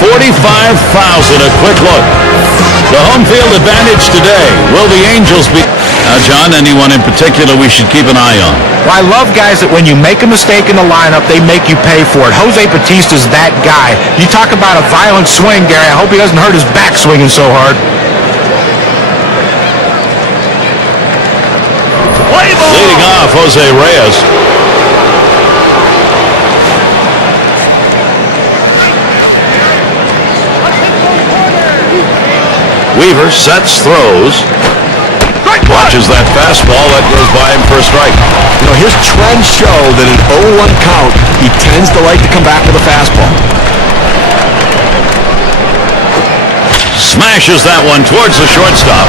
45,000. A quick look. The home field advantage today. Will the Angels be... Now, John, anyone in particular we should keep an eye on? Well, I love guys that when you make a mistake in the lineup, they make you pay for it. Jose Bautista's that guy. You talk about a violent swing, Gary. I hope he doesn't hurt his back swinging so hard. Leading off, Jose Reyes. Weaver sets, throws. Watches that fastball. That goes by him for a strike. You know, his trends show that an 0-1 count, he tends to like to come back with a fastball. Smashes that one towards the shortstop.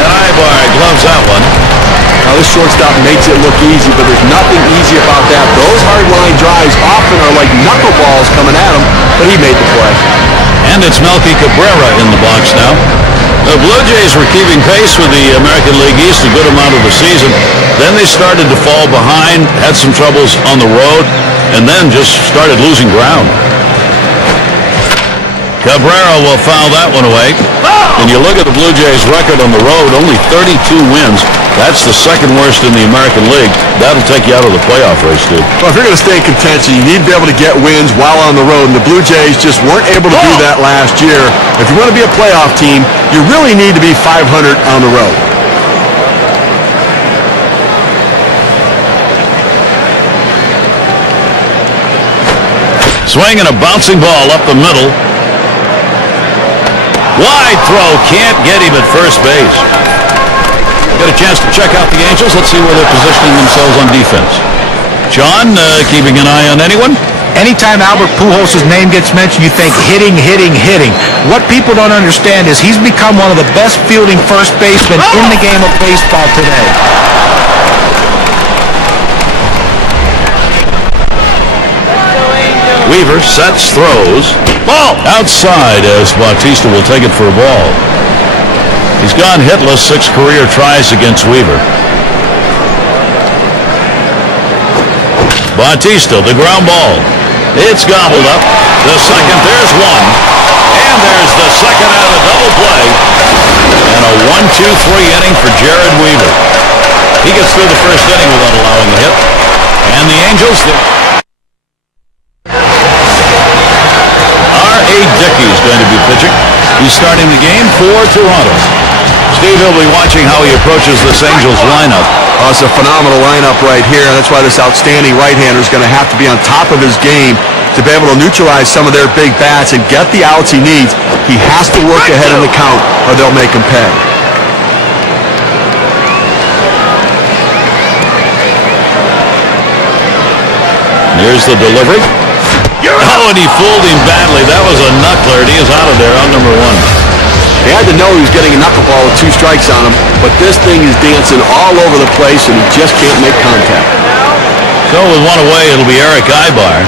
And Ibar gloves that one. Now, this shortstop makes it look easy, but there's nothing easy about that. Those hard line drives often are like knuckleballs coming at him, but he made the play. And it's Melky Cabrera in the box now. The Blue Jays were keeping pace with the American League East a good amount of the season. Then they started to fall behind, had some troubles on the road, and then just started losing ground. Cabrera will foul that one away. And you look at the Blue Jays' record on the road, only 32 wins. That's the second worst in the American League. That'll take you out of the playoff race, dude. Well, if you're going to stay in contention, you need to be able to get wins while on the road. And the Blue Jays just weren't able to do that last year. If you want to be a playoff team, you really need to be 500 on the road. Swinging a bouncing ball up the middle. Wide throw, can't get him at first base. Got a chance to check out the Angels. Let's see where they're positioning themselves on defense. John, keeping an eye on anyone? Anytime Albert Pujols' name gets mentioned, you think hitting, hitting, hitting. What people don't understand is he's become one of the best fielding first basemen in the game of baseball today. Weaver sets, throws. Ball outside as Bautista will take it for a ball. He's gone hitless 6 career tries against Weaver. Bautista, the ground ball. It's gobbled up. The second, there's one. And there's the second out of double play. And a 1-2-3 inning for Jared Weaver. He gets through the first inning without allowing a hit. And the Angels... Dickey's going to be pitching. He's starting the game for Toronto. Steve will be watching how he approaches this Angels lineup. Oh, it's a phenomenal lineup right here. That's why this outstanding right-hander is going to have to be on top of his game to be able to neutralize some of their big bats and get the outs he needs. He has to work ahead in the count or they'll make him pay. Here's the delivery. Oh, and he fooled him badly. That was a knuckler, and he is out of there on number 1. He had to know he was getting a knuckleball with 2 strikes on him, but this thing is dancing all over the place, and he just can't make contact. So with one away, it'll be Eric Ibar.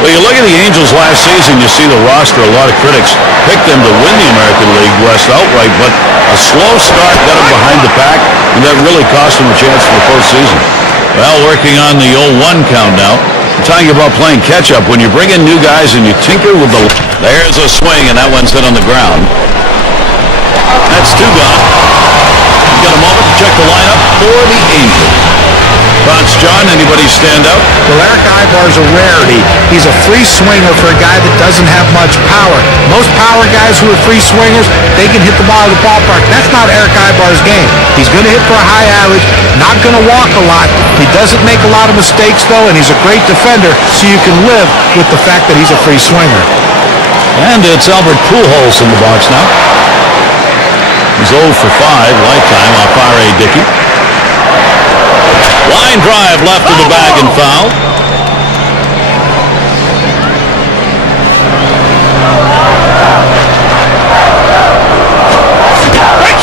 Well, you look at the Angels last season, you see the roster. A lot of critics picked them to win the American League West outright, but a slow start got them behind the pack, and that really cost them a chance for the postseason. Well, working on the 0-1 count now. I'm talking about playing catch-up. When you bring in new guys and you tinker with the... There's a swing, and that one's hit on the ground. That's 2 gone. You've got a moment to check the lineup for the Angels. Thoughts, John? Anybody stand out? Well, Eric Ibar's a rarity. He's a free swinger for a guy that doesn't have much power. Most power guys who are free swingers, they can hit the ball out of the ballpark. That's not Eric Ibar's game. He's going to hit for a high average, not going to walk a lot. He doesn't make a lot of mistakes, though, and he's a great defender, so you can live with the fact that he's a free swinger. And it's Albert Pujols in the box now. He's 0 for 5 lifetime off R.A. Dickey. Line drive left to the bag and foul.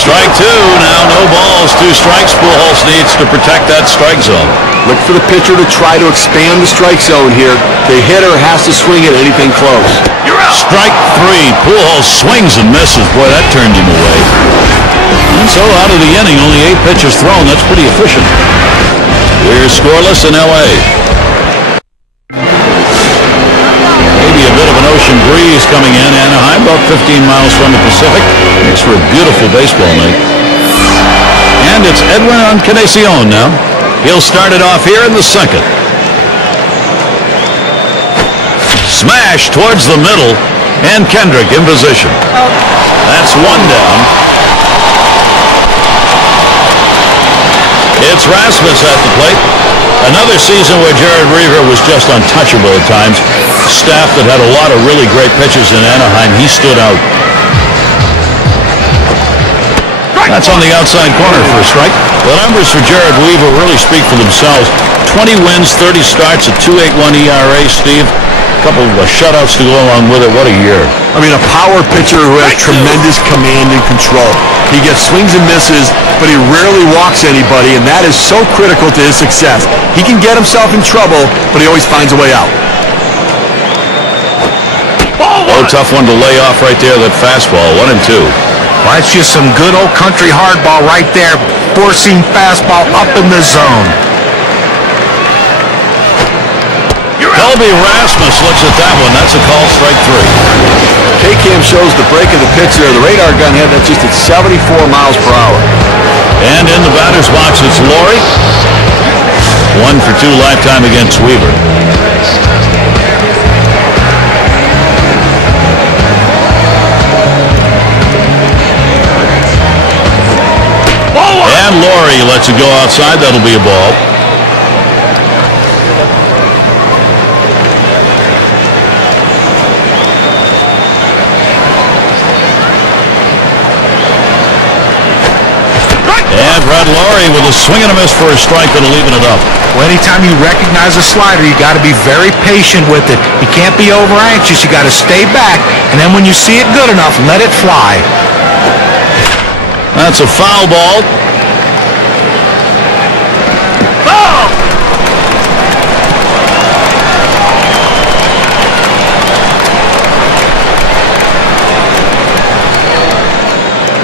Strike 2. Now no balls, 2 strikes. Pujols needs to protect that strike zone. Look for the pitcher to try to expand the strike zone here. The hitter has to swing at anything close. Strike 3. Pujols swings and misses. Boy, that turned him away. And so out of the inning, only 8 pitches thrown. That's pretty efficient. We're scoreless in L.A. Maybe a bit of an ocean breeze. breeze coming in. Anaheim, about 15 miles from the Pacific. Makes for a beautiful baseball night. And it's Edwin Encarnacion now. He'll start it off here in the second. Smash towards the middle, and Kendrick in position. That's one down. It's Rasmus at the plate. Another season where Jared Weaver was just untouchable at times. Staff that had a lot of really great pitchers in Anaheim, he stood out. That's on the outside corner for a strike. The numbers for Jared Weaver really speak for themselves. 20 wins, 30 starts, a 2.81 ERA, Steve. A couple of shutouts to go along with it. What a year. I mean, a power pitcher who has tremendous command and control. He gets swings and misses, but he rarely walks anybody, and that is so critical to his success. He can get himself in trouble, but he always finds a way out. Oh, tough one to lay off right there, that fastball. 1-2. Well, that's just some good old country hardball right there. Four-seam fastball up in the zone. Colby Rasmus looks at that one. That's a call, strike 3. K-Cam shows the break of the pitch there. The radar gun had that just at 74 miles per hour. And in the batter's box, it's Laurie. 1 for 2 lifetime against Weaver. And Laurie lets it go outside. That'll be a ball. And Brad Laurie with a swing and a miss for a strike, that'll even it up. Well, anytime you recognize a slider, you got to be very patient with it. You can't be over anxious. You got to stay back, and then when you see it good enough, let it fly. That's a foul ball.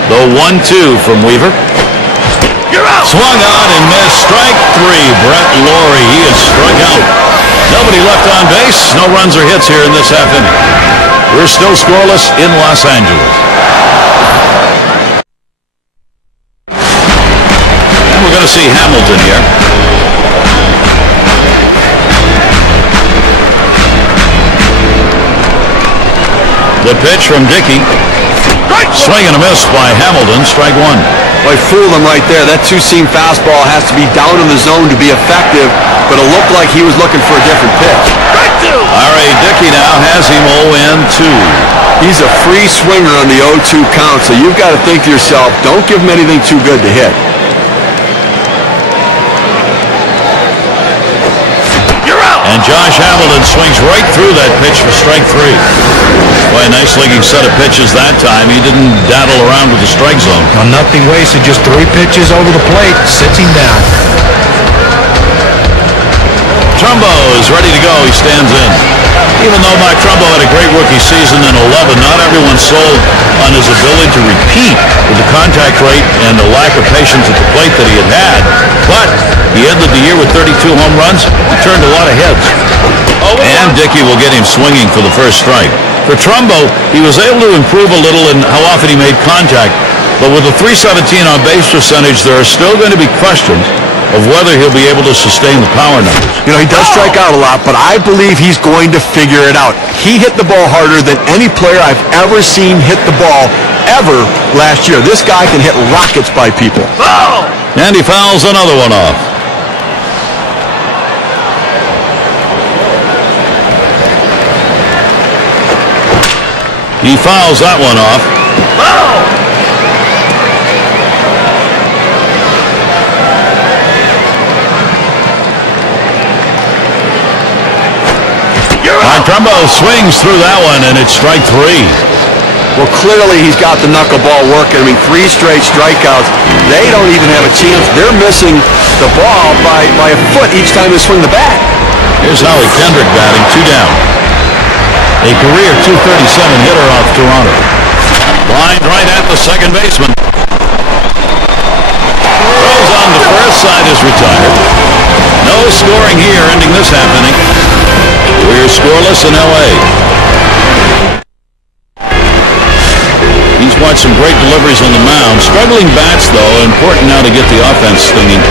The 1-2 from Weaver. Swung on and missed. Strike 3. Brett Laurie. He is struck out. Nobody left on base. No runs or hits here in this half inning. We're still scoreless in Los Angeles. And we're going to see Hamilton here. The pitch from Dickey. Swing and a miss by Hamilton. Strike 1. Well, he fooled him right there. That two-seam fastball has to be down in the zone to be effective, but it looked like he was looking for a different pitch. R.A. Dickey now has him 0-2. He's a free swinger on the 0-2 count, so you've got to think to yourself, don't give him anything too good to hit. And Josh Hamilton swings right through that pitch for strike 3. Boy, a nice linking set of pitches that time. He didn't daddle around with the strike zone. No, nothing wasted. Just 3 pitches over the plate. Sits him down. Trumbo is ready to go. He stands in. Even though Mike Trumbo had a great rookie season in 11, not everyone sold on his ability to repeat with the contact rate and the lack of patience at the plate that he had had. But he ended the year with 32 home runs. He turned a lot of heads. And Dickey will get him swinging for the first strike. For Trumbo, he was able to improve a little in how often he made contact. But with a .317 on base percentage, there are still going to be questions of whether he'll be able to sustain the power numbers. You know, he does strike out a lot, but I believe he's going to figure it out. He hit the ball harder than any player I've ever seen hit the ball ever last year. This guy can hit rockets by people. And he fouls another one off. He fouls that one off. Trumbo swings through that one, and it's strike 3. Well, clearly he's got the knuckleball working. I mean, 3 straight strikeouts. They don't even have a chance. They're missing the ball by a foot each time they swing the bat. Here's Howie Kendrick batting, 2 down. A career .237 hitter off Toronto. Lined right at the second baseman. Throws on the first side is retired. No scoring here, ending this half inning. We're scoreless in L.A. great deliveries on the mound. Struggling bats, though. Important now to get the offense stinging.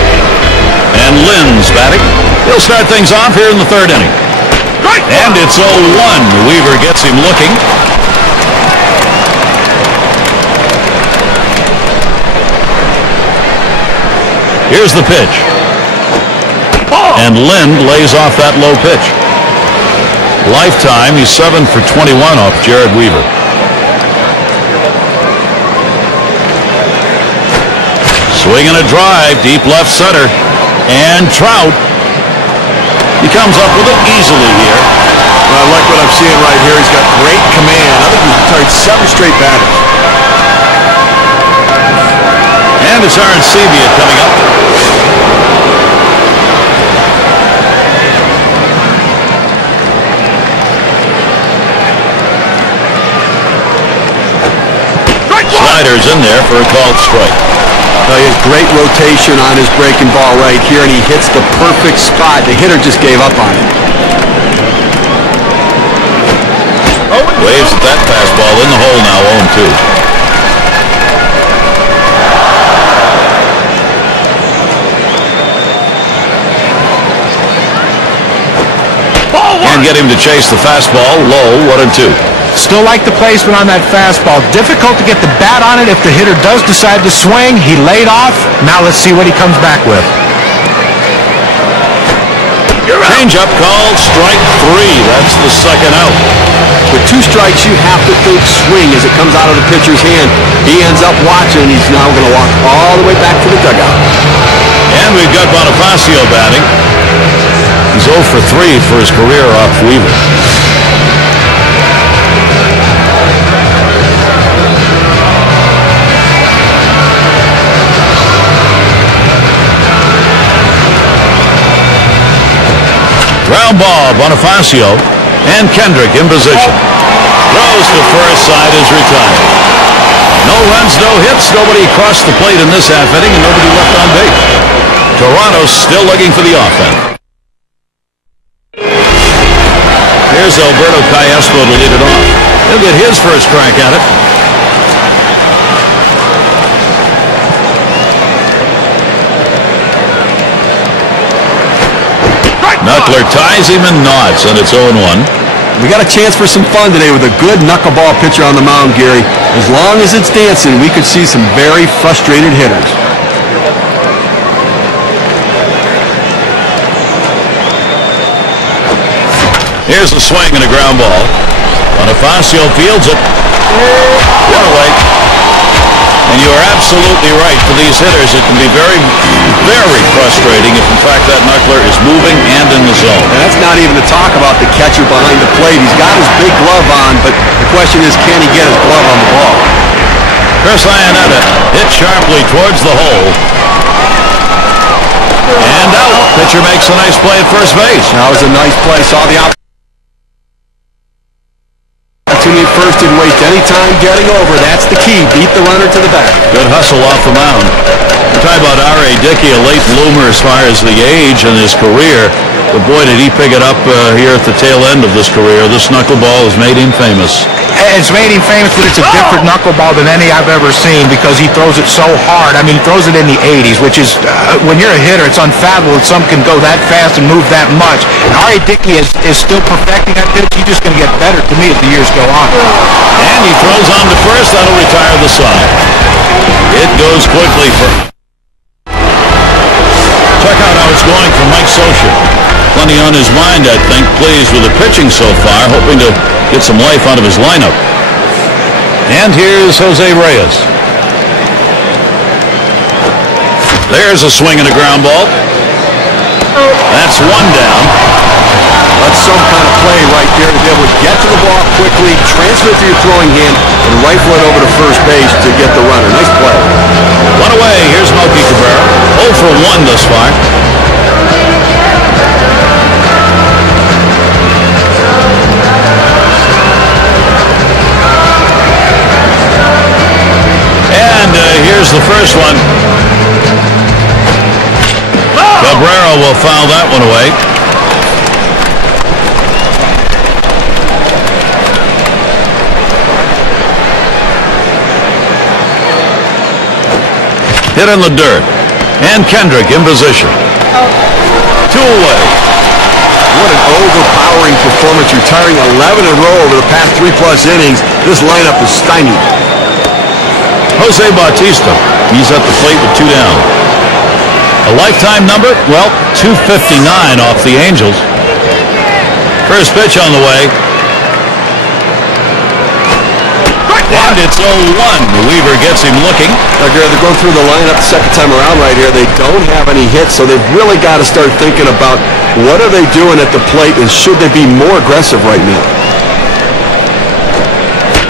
And Lynn's batting. He'll start things off here in the third inning. And it's 0-1. Weaver gets him looking. Here's the pitch. And Lynn lays off that low pitch. Lifetime, he's 7 for 21 off Jared Weaver. Swing and a drive, deep left center. And Trout. He comes up with it easily here. Well, I like what I'm seeing right here. He's got great command. I think he's retired 7 straight batters. And it's Arancibia coming up. Slider's in there for a called strike. He has great rotation on his breaking ball right here, and he hits the perfect spot. The hitter just gave up on him. Waves at that fastball in the hole now, 0-2. Can't get him to chase the fastball. Low, 1-2. Still like the placement on that fastball. Difficult to get the bat on it if the hitter does decide to swing. He laid off. Now let's see what he comes back with. Change-up called strike 3. That's the second out. With 2 strikes, you have to think swing as it comes out of the pitcher's hand. He ends up watching. He's now going to walk all the way back to the dugout. And we've got Bonifacio batting. He's 0 for 3 for his career off Weaver. Ground ball, Bonifacio, and Kendrick in position. Throws to first, side is retired. No runs, no hits, nobody crossed the plate in this half inning, and nobody left on base. Toronto's still looking for the offense. Here's Alberto Castro to lead it off. He'll get his first crack at it. Knuckler ties him and nods, and it's 0-1. We got a chance for some fun today with a good knuckleball pitcher on the mound, Gary. As long as it's dancing, we could see some very frustrated hitters. Here's the swing and a ground ball. Bonifacio fields it. One away. And you are absolutely right. For these hitters, it can be very, very frustrating if, in fact, that knuckler is moving and in the zone. And that's not even to talk about the catcher behind the plate. He's got his big glove on, but the question is, can he get his glove on the ball? Chris Iannetta hit sharply towards the hole. And out. Pitcher makes a nice play at first base. That was a nice play. Saw the opportunity at first, didn't waste any time getting over. That's the key. Beat the runner to the back. Good hustle off the mound. We're talking about R.A. Dickey, a late bloomer as far as the age in his career. But boy, did he pick it up here at the tail end of this career. This knuckleball has made him famous. It's made him famous, but it's a different knuckleball than any I've ever seen because he throws it so hard. I mean, he throws it in the 80s, which is, when you're a hitter, it's unfathomable that some can go that fast and move that much. And R.A. Dickey is still perfecting that pitch. He's just going to get better to me as the years go on. And he throws on to first. That'll retire the side. It goes quickly for... Check out how it's going for Mike Scioscia. Plenty on his mind, I think. Pleased with the pitching so far, hoping to get some life out of his lineup. And here's Jose Reyes. There's a swing and a ground ball. That's one down. That's some kind of play right there to be able to get to the ball quickly, transfer it to your throwing hand, and rifle it over to first base to get the runner. Nice play. One away. Here's Melky Cabrera. 0 for 1 thus far. Here's the first one. Cabrera will foul that one away. Hit in the dirt. And Kendrick in position. 2 away. What an overpowering performance, retiring 11 in a row over the past 3+ innings. This lineup is stymied. Jose Bautista, he's at the plate with 2 down. A lifetime number? Well, 259 off the Angels. First pitch on the way. And it's 0-1. Weaver gets him looking. Now, Gary, they're going through the lineup the second time around right here. They don't have any hits, so they've really got to start thinking about what are they doing at the plate and should they be more aggressive right now.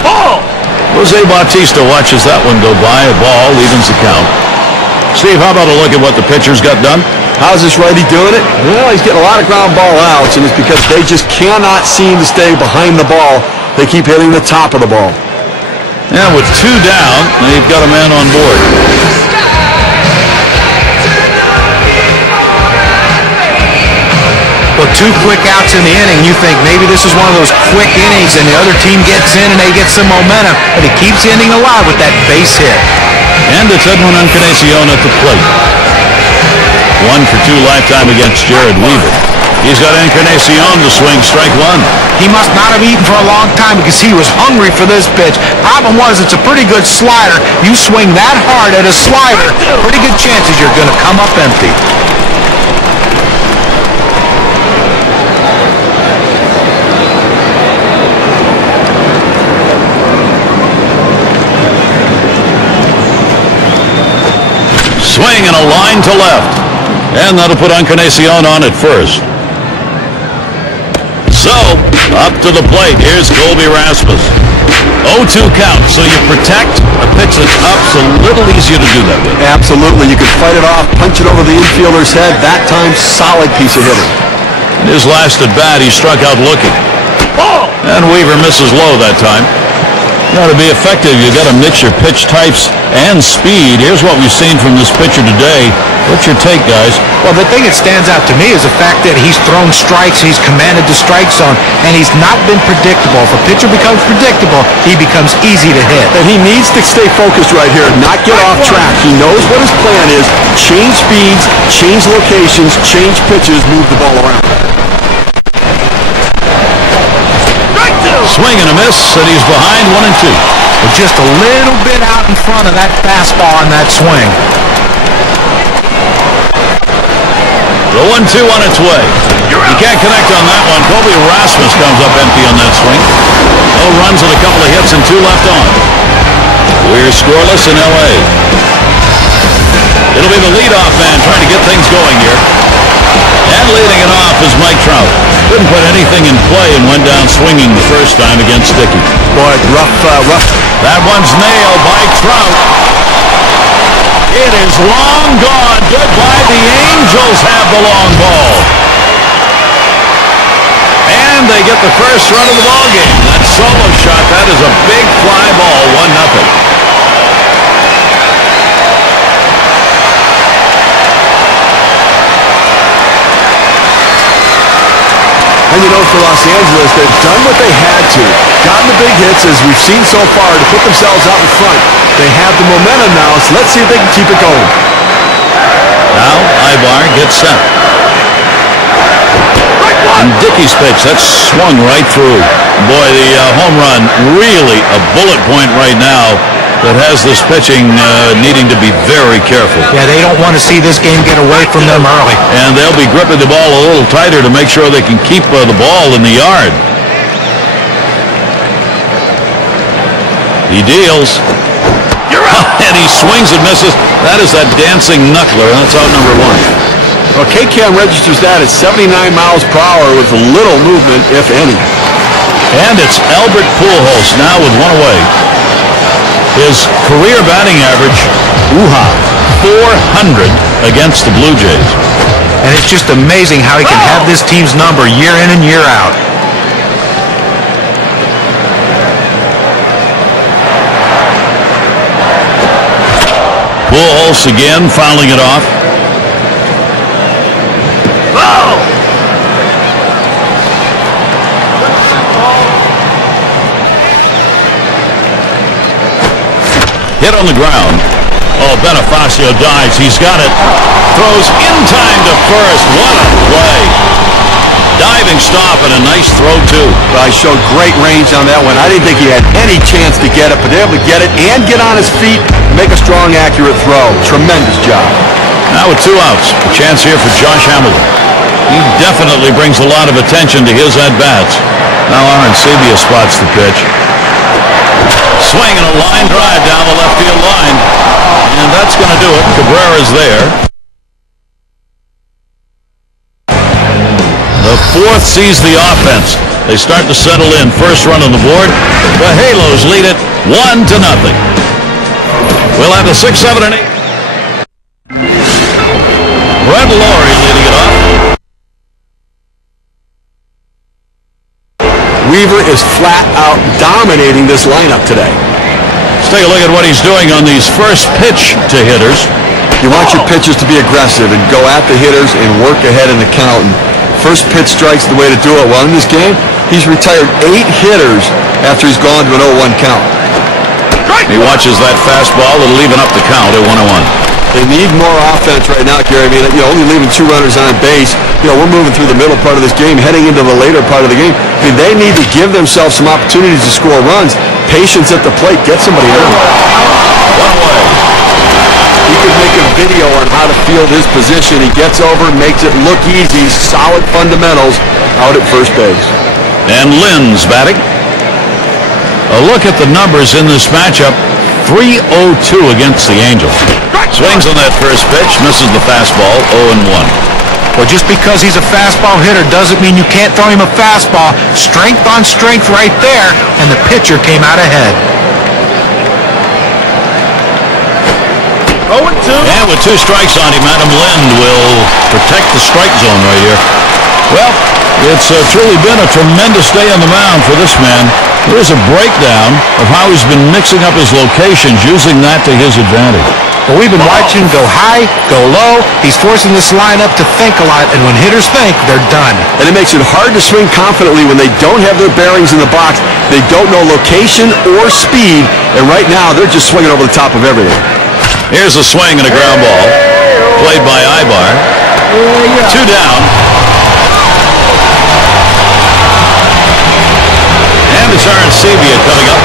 Ball! Jose Bautista watches that one go by. A ball evens the count. Steve, how about a look at what the pitcher's got done? How's this righty doing it? Well, he's getting a lot of ground ball outs, and it's because they just cannot seem to stay behind the ball. They keep hitting the top of the ball. And with 2 down, they've got a man on board. Well, 2 quick outs in the inning. You think maybe this is one of those quick innings and the other team gets in and they get some momentum, but he keeps the inning alive with that base hit. And it's Edwin Encarnacion at the plate. 1 for 2 lifetime against Jared Weaver. He's got Encarnacion to swing strike 1. He must not have eaten for a long time because he was hungry for this pitch. Problem was, it's a pretty good slider. You swing that hard at a slider, pretty good chances you're going to come up empty. Swing and a line to left. And that'll put Encarnacion on at first. So, up to the plate. Here's Colby Rasmus. 0-2 count. So you protect a pitch that's up's a little easier to do that with. Absolutely. You can fight it off, punch it over the infielder's head. That time, solid piece of hitting. In his last at bat, he struck out looking. And Weaver misses low that time. You know, to be effective, you got to mix your pitch types and speed. Here's what we've seen from this pitcher today. What's your take, guys? Well, the thing that stands out to me is the fact that he's thrown strikes, he's commanded the strike zone, and he's not been predictable. If a pitcher becomes predictable, he becomes easy to hit. And he needs to stay focused right here, not get off track. He knows what his plan is. Change speeds, change locations, change pitches, move the ball around. Swing and a miss, and he's behind 1-2. But just a little bit out in front of that fastball on that swing. The 1-2 on its way. He can't connect on that one. Colby Rasmus comes up empty on that swing. No runs and a couple of hits and 2 left on. We're scoreless in L.A. It'll be the leadoff man trying to get things going here. And leading it off is Mike Trout. Couldn't put anything in play and went down swinging the first time against Dickey. Boy, rough. That one's nailed by Trout. It is long gone. Goodbye. The Angels have the long ball. And they get the first run of the ball game. That solo shot, that is a big fly ball, 1-0. And you know, for Los Angeles, they've done what they had to. Gotten the big hits, as we've seen so far, to put themselves out in front. They have the momentum now, so let's see if they can keep it going. Now, Ibar gets set. And Dickey's pitch, that swung right through. Boy, the home run, really a bullet point right now that has this pitching needing to be very careful. Yeah, they don't want to see this game get away from them early. And they'll be gripping the ball a little tighter to make sure they can keep the ball in the yard. He deals. And he swings and misses. That is that dancing knuckler. That's out number 1. Well, K-Cam registers that at 79 miles per hour with little movement, if any. And it's Albert Pujols now with 1 away. His career batting average, 400 against the Blue Jays. And it's just amazing how he can have this team's number year in and year out. Pujols again, fouling it off. Hit on the ground. Oh, Bonifacio dives. He's got it. Throws in time to first. What a play. Diving stop and a nice throw, too. Well, he showed great range on that one. I didn't think he had any chance to get it, but able to get it and get on his feet and make a strong, accurate throw. Tremendous job. Now with 2 outs, a chance here for Josh Hamilton. He definitely brings a lot of attention to his at-bats. Now Arancibia spots the pitch. Swing and a line drive down the left field line. And that's going to do it. Cabrera's there. The 4th sees the offense. They start to settle in. First run on the board. The Halos lead it 1-0. We'll have the 6, 7, and 8. Brett Laurie leading it off. Weaver is flat out dominating this lineup today. Let's take a look at what he's doing on these first pitch to hitters. You want your pitchers to be aggressive and go at the hitters and work ahead in the count. And first pitch strike's the way to do it. Well, in this game, he's retired 8 hitters after he's gone to an 0-1 count. He watches that fastball. It'll even up the count at 1-1. They need more offense right now, Gary. I mean, only leaving 2 runners on base. We're moving through the middle part of this game, heading into the later part of the game. I mean, they need to give themselves some opportunities to score runs. Patience at the plate. Get somebody in. One away. He could make a video on how to field his position. He gets over, makes it look easy. Solid fundamentals out at first base. And Lynn's batting. A look at the numbers in this matchup. 3-0-2 against the Angels. Swings on that first pitch, misses the fastball, 0-1. Well, just because he's a fastball hitter doesn't mean you can't throw him a fastball. Strength on strength right there, and the pitcher came out ahead. 0-2. And with 2 strikes on him, Adam Lind will protect the strike zone right here. Well, it's truly been a tremendous day on the mound for this man. Here's a breakdown of how he's been mixing up his locations, using that to his advantage. Well, we've been watching him go high, go low. He's forcing this lineup to think a lot, and when hitters think, they're done. And it makes it hard to swing confidently when they don't have their bearings in the box. They don't know location or speed, and right now they're just swinging over the top of everything. Here's a swing and a ground ball, played by Ibar. 2 down. And it's Arancibia coming up.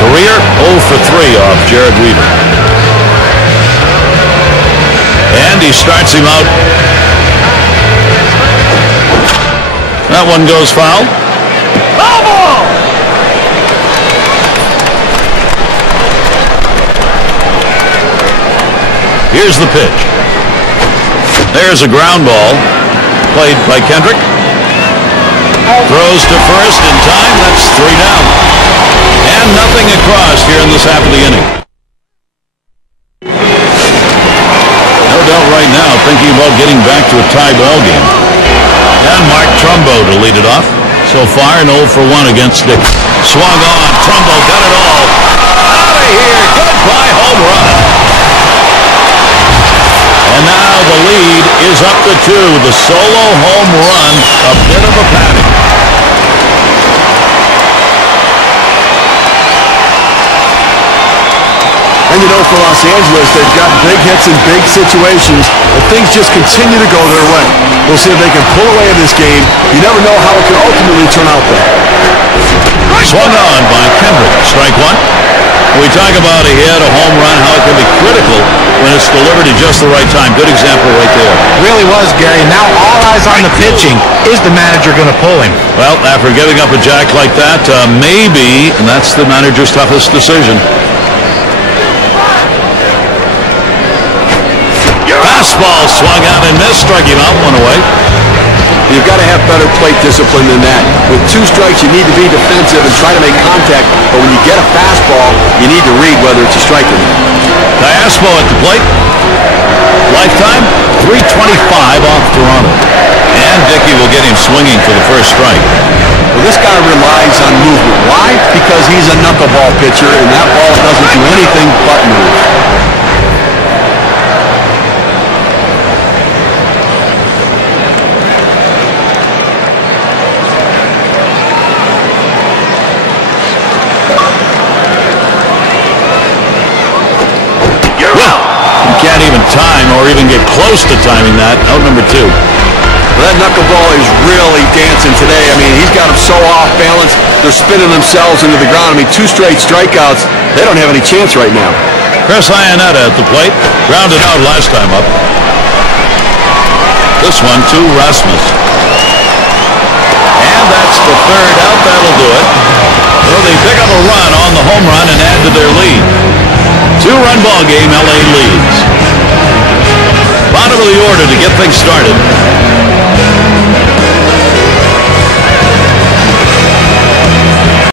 Career 0 for 3 off Jared Weaver. And he starts him out. That one goes foul. Foul ball! Here's the pitch. There's a ground ball played by Kendrick. Throws to first in time. That's 3 down. And nothing across here in this half of the inning. No doubt right now thinking about getting back to a tie ball game. And Mark Trumbo to lead it off. So far, an 0 for 1 against Dick. Swung on. Trumbo got it all. Out of here. Goodbye home run. And now the lead is up to 2. The solo home run. A bit of a panic. And for Los Angeles, they've got big hits in big situations, and things just continue to go their way. We'll see if they can pull away in this game. You never know how it can ultimately turn out there. Swung on by Kendrick. Strike 1. We talk about a hit, a home run, how it can be critical when it's delivered at just the right time. Good example right there. Really was, Gary. Now all eyes on the pitching. Is the manager going to pull him? Well, after giving up a jack like that, maybe, and that's the manager's toughest decision. Fastball swung out and missed, struck him out, 1 away. You've got to have better plate discipline than that. With 2 strikes, you need to be defensive and try to make contact, but when you get a fastball, you need to read whether it's a strike or not. Diasmo at the plate. Lifetime, 325 off Toronto. And Dickey will get him swinging for the first strike. Well, this guy relies on movement. Why? Because he's a knuckleball pitcher, and that ball doesn't do anything but move. Can't even time or even get close to timing that. Out number 2. Well, that knuckleball is really dancing today. I mean, he's got them so off balance. They're spinning themselves into the ground. I mean, 2 straight strikeouts. They don't have any chance right now. Chris Iannetta at the plate. Grounded out last time up. This one to Rasmus. And that's the 3rd out. That'll do it. So they pick up a run on the home run and add to their lead. 2-run ball game, LA leads. Bottom of the order to get things started.